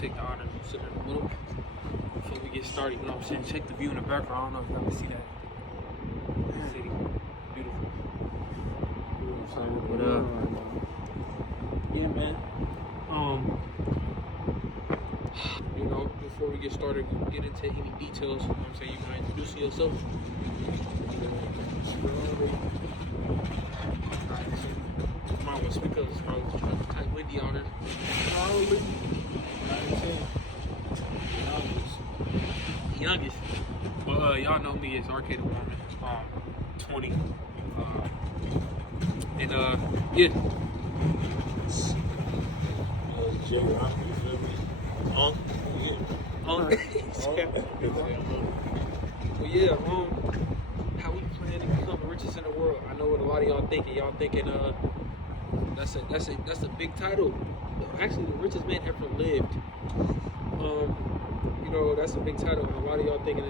take the honors and sit in the middle before we get started. You know what I'm saying? Check the view in the background. I don't know if y'all can see that. City. Beautiful. But yeah, man. You know, before we get started, we get into any details. You know what I'm saying? You mind introducing yourself? Might want to speak up. It's probably kind of windy out here. Youngest. Well, y'all know me as Arcade Woman. 20. And yeah. Jerry Rock, you feel me? Well, yeah, how we plan to become the richest in the world? I know what a lot of y'all thinking. Y'all thinking, that's a big title. Actually, the richest man ever lived. You know, that's a big title, and a lot of y'all thinking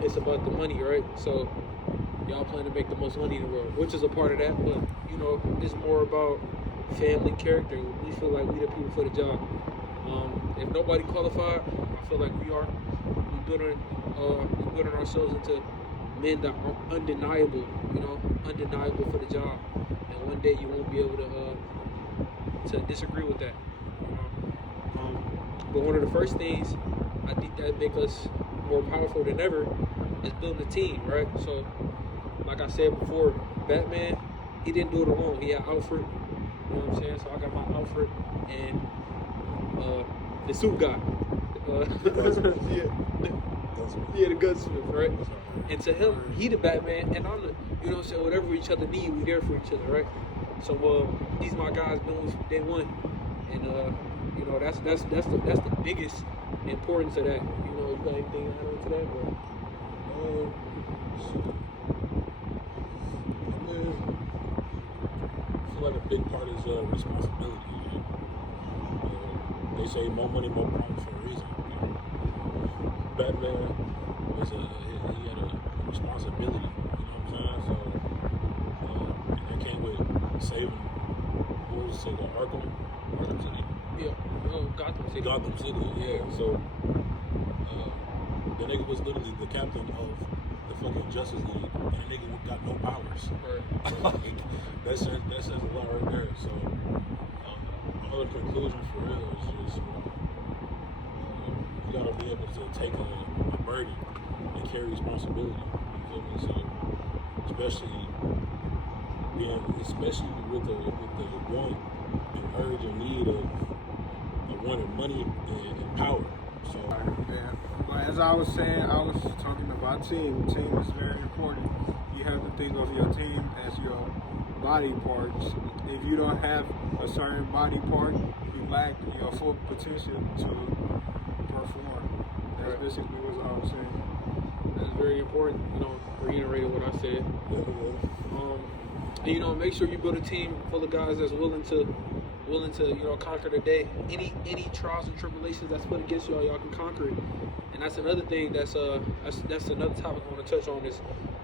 it's about the money, right? So y'all plan to make the most money in the world, which is a part of that. But you know, it's more about family, character. We feel like we the people for the job. If nobody qualified, I feel like we are. We building ourselves into men that are undeniable. You know, undeniable for the job. And one day you won't be able to disagree with that. But one of the first things I think that make us more powerful than ever is building a team, right? So, like I said before, Batman, he didn't do it alone. He had Alfred. You know what I'm saying? So I got my Alfred and the suit guy. The gunsmith, right? And to him, he the Batman, and I'm the, you know what I'm saying, whatever each other need, we there for each other, right? So these my guys been from day one, and you know that's the biggest importance of that. You know, you got anything to add on to that, bro? I feel like a big part is responsibility. You know? They say more money, more problems for a reason. You know? Batman he had a responsibility. You know what I'm saying? So that came with saving. What was it? Arkham City. Yeah, Gotham City. Gotham City. Yeah. So the nigga was literally the captain of the fucking Justice League, and the nigga got no powers. Right. that says a lot right there. So another conclusion for real is just you gotta be able to take a burden and carry responsibility. You feel me? So especially with the want and urge and need of wanting money and power. So yeah. But as I was saying, I was talking about team. Team is very important. You have to think of your team as your body parts. If you don't have a certain body part, you lack your full potential to perform. That's basically what I was saying. That's very important. You know, reiterating what I said. And, you know, make sure you build a team full of guys that's willing to you know, conquer the day. Any trials and tribulations that's put against y'all, y'all can conquer it. And that's another thing. That's another topic I want to touch on. Is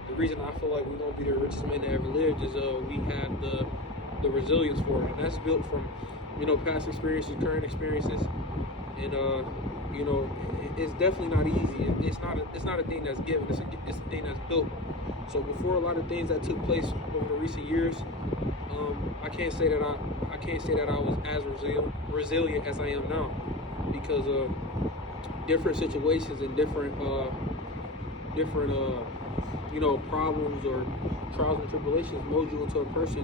the reason I feel like we won't be the richest man that ever lived is we have the resilience for it, and that's built from, you know, past experiences, current experiences, and you know, it's definitely not easy. It's not a thing that's given. It's a thing that's built. So before a lot of things that took place over the recent years, I can't say that I was as resilient as I am now, because of different situations and different you know, problems or trials and tribulations mold you into a person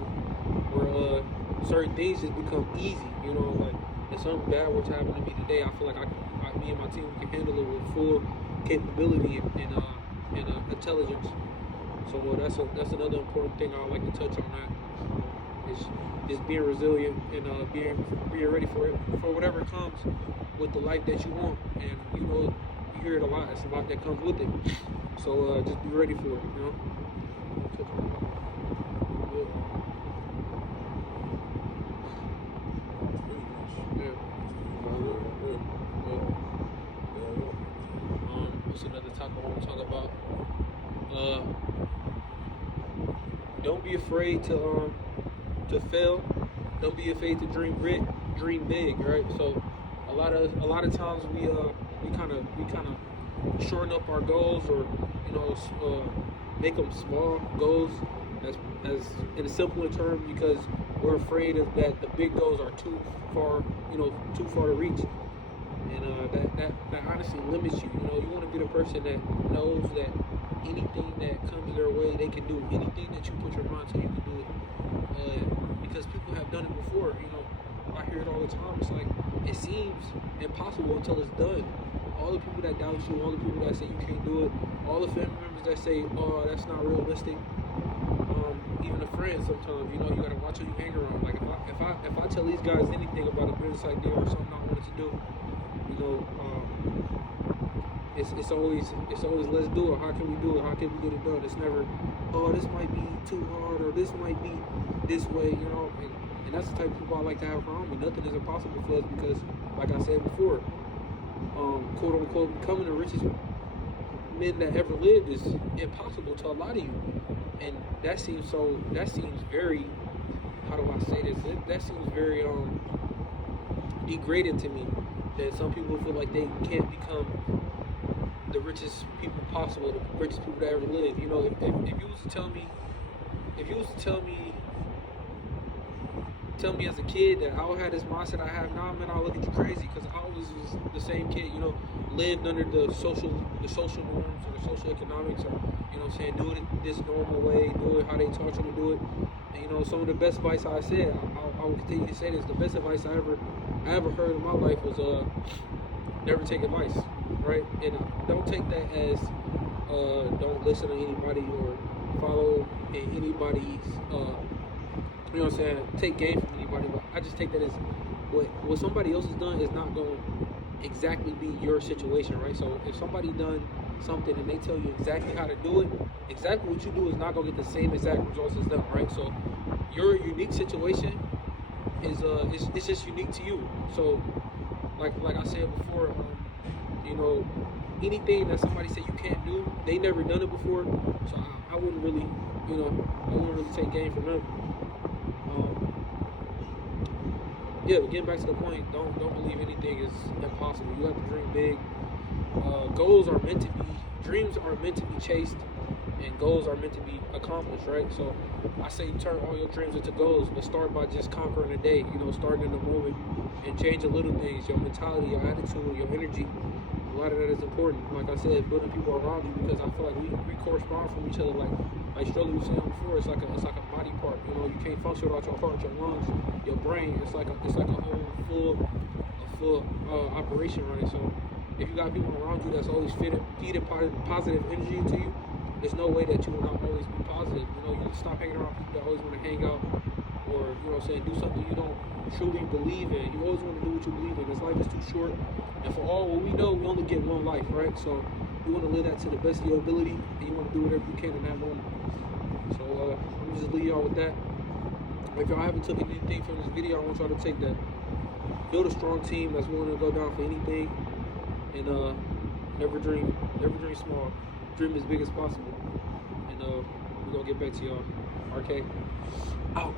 where certain things just become easy. You know, like if something bad were to happen to me today, I feel like me and my team can handle it with full capability and intelligence. So that's another important thing I would like to touch on. That is being resilient and being ready for it, for whatever comes with the life that you want. And you know, you hear it a lot. It's a lot that comes with it. So just be ready for it. You know. What's another topic I want to talk about? Don't be afraid to fail. Don't be afraid to dream big, right? So a lot of times we kind of shorten up our goals, or make them small goals as in a simpler term, because we're afraid of that the big goals are too far to reach, and that honestly limits you. You want to be the person that knows that anything that comes their way, they can do. Anything that you put your mind to, you can do it, because people have done it before. I hear it all the time. It's like, it seems impossible until it's done. All the people that doubt you, all the people that say you can't do it, all the family members that say, oh, that's not realistic, even the friends sometimes, you gotta watch who you hang around. Like, if I tell these guys anything about a business idea or something I wanted to do, it's always let's do it. How can we do it? How can we get it done? It's never, oh, this might be too hard, or this might be this way, and that's the type of people I like to have around me. Nothing is impossible for us, because, like I said before, quote unquote, becoming the richest men that ever lived is impossible to a lot of you, and that seems very, how do I say this? That seems very degrading to me, that some people feel like they can't become the richest people possible, the richest people that ever lived. If you was to tell me, as a kid that I would have this mindset I have now, man, I'll look at you crazy, because I was the same kid, lived under the social norms or the social economics, or do it this normal way, do it how they taught you to do it. And some of the best advice I said, I will continue to say this, the best advice I ever heard in my life was never take advice, right? And don't take that as don't listen to anybody or follow anybody's take game from anybody. But I just take that as what somebody else has done is not going to exactly be your situation, right? So if somebody done something and they tell you exactly how to do it, exactly what you do is not going to get the same exact results as them, right? So your unique situation is it's just unique to you. So like I said before, anything that somebody said you can't do, they never done it before. So I wouldn't really, take game from them. But getting back to the point, don't believe anything is impossible. You have to dream big. Dreams are meant to be chased, and goals are meant to be accomplished, right? So I say turn all your dreams into goals, but start by just conquering a day, starting in the moment, and change the little things, your mentality, your attitude, your energy. A lot of that is important. Like I said, building people around you, because I feel like we correspond from each other. Like Struggle was saying before, it's like a body part. You can't function without your heart, your lungs, your brain. It's like a whole full operation, right? So if you got people around you that's always feeding positive energy into you, there's no way that you will not always be positive. You stop hanging around people that always want to hang out, or do something you don't truly believe in. You always want to do what you believe in. This life is too short, and for all what we know, we only get one life, right? So you want to live that to the best of your ability, and you want to do whatever you can in that moment. So let me just leave y'all with that. If y'all haven't taken anything from this video, I want y'all to take that. Build a strong team that's willing to go down for anything, and never dream small. Dream as big as possible. And we're gonna get back to y'all. RK out.